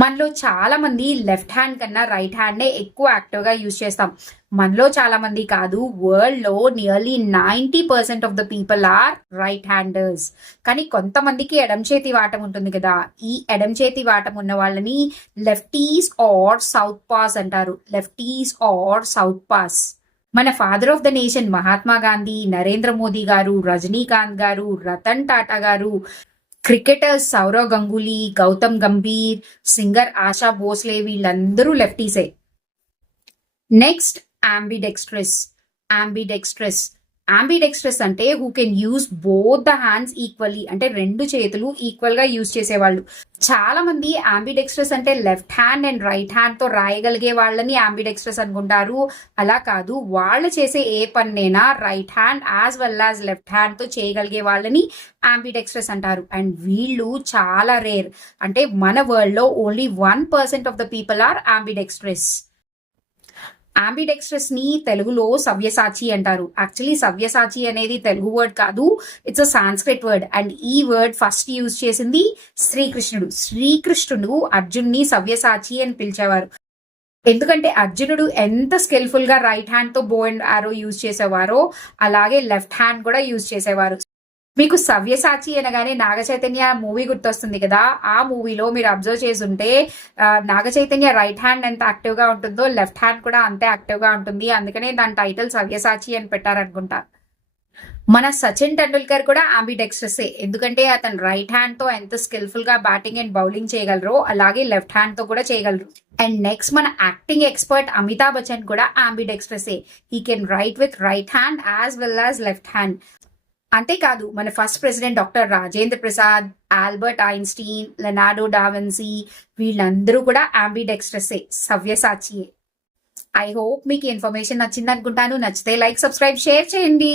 మనలో చాలా మంది లెఫ్ట్ హ్యాండ్ కన్నా రైట్ హ్యాండ్ ఎక్కువ యాక్టివ్ గా యూజ్ చేస్తాం. మనలో చాలా మంది కాదు, వరల్డ్ లో nearly 90% of the people are right handers. కానీ కొంతమందికి ఎడం చేతి వాటం ఉంటుంది కదా. ఈ ఎడం చేతి వాటం ఉన్న వాళ్ళని లెఫ్టీస్ ఆర్ సౌత్ పాస్ అంటారు. Lefties or southpaws. మన father of the nation Mahatma Gandhi, Narendra Modi garu, Rajinikanth garu, Ratan Tata garu, cricketers Sourav Ganguly, Gautam Gambhir, singer Asha Bhosle వీళ్ళందరూ లెఫ్టీసే. Next ambidextrous. అంబిడెక్స్ట్రస్ అంబిడెక్స్ట్రస్ అంటే who can use both the hands equally, అంటే రెండు చేతులు ఈక్వల్ గా యూజ్ చేసేవాళ్ళు. చాలా మంది అంబిడెక్స్ట్రస్ అంటే left hand and right hand తో రాయగలిగే వాళ్ళని అంబిడెక్స్ట్రస్ అనుకుంటారు. అలా కాదు, వాళ్ళు చేసే ఏ పన్నైనా right hand as well as left hand తో చేయగలిగే వాళ్ళని అంబిడెక్స్ట్రస్ అంటారు. అండ్ వీళ్ళు చాలా రేర్, అంటే మన వరల్డ్ లో only 1% of the people are ambidextrous. Ambidextrous ని తెలుగులో సవ్యసాచి అంటారు. యాక్చువల్లీ సవ్యసాచి అనేది తెలుగు వర్డ్ కాదు, it's a Sanskrit word. And ఈ వర్డ్ ఫస్ట్ యూజ్ చేసింది శ్రీకృష్ణుడు. శ్రీకృష్ణుడు అర్జున్ని సవ్యసాచి అని పిలిచేవారు. ఎందుకంటే అర్జునుడు ఎంత స్కిల్ఫుల్ గా రైట్ హ్యాండ్ తో బో అండ్ ఆరో యూజ్ చేసేవారో అలాగే లెఫ్ట్ హ్యాండ్ కూడా యూజ్ చేసేవారు. మీకు సవ్యసాచి అనగానే నాగ చైతన్య మూవీ గుర్తొస్తుంది కదా. ఆ మూవీలో మీరు అబ్జర్వ్ చేసి ఉంటే నాగ చైతన్య రైట్ హ్యాండ్ ఎంత యాక్టివ్ గా ఉంటుందో లెఫ్ట్ హ్యాండ్ కూడా అంతే యాక్టివ్ గా ఉంటుంది. అందుకనే దాని టైటిల్ సవ్యసాచి అని పెట్టారనుకుంటా. మన సచిన్ టెండూల్కర్ కూడా అంబిడెక్స్ట్రసే. ఎందుకంటే అతను రైట్ హ్యాండ్ తో ఎంత స్కిల్ఫుల్ గా బ్యాటింగ్ అండ్ బౌలింగ్ చేయగలరో అలాగే లెఫ్ట్ హ్యాండ్ తో కూడా చేయగలరు. అండ్ నెక్స్ట్ మన యాక్టింగ్ ఎక్స్పర్ట్ అమితాబ్ బచ్చన్ కూడా అంబిడెక్స్ట్రసే. He can write with right hand as well as left hand. అంతేకాదు మన first president doctor Rajendra Prasad, Albert Einstein, Leonardo da Vinci వీళ్ళందరూ కూడా అంబిడెక్స్ట్రసే, సవ్యసాచియే. ఐ హోప్ మీకు ఇన్ఫర్మేషన్ నచ్చింది అనుకుంటాను. నచ్చితే లైక్, సబ్స్క్రైబ్, షేర్ చేయండి.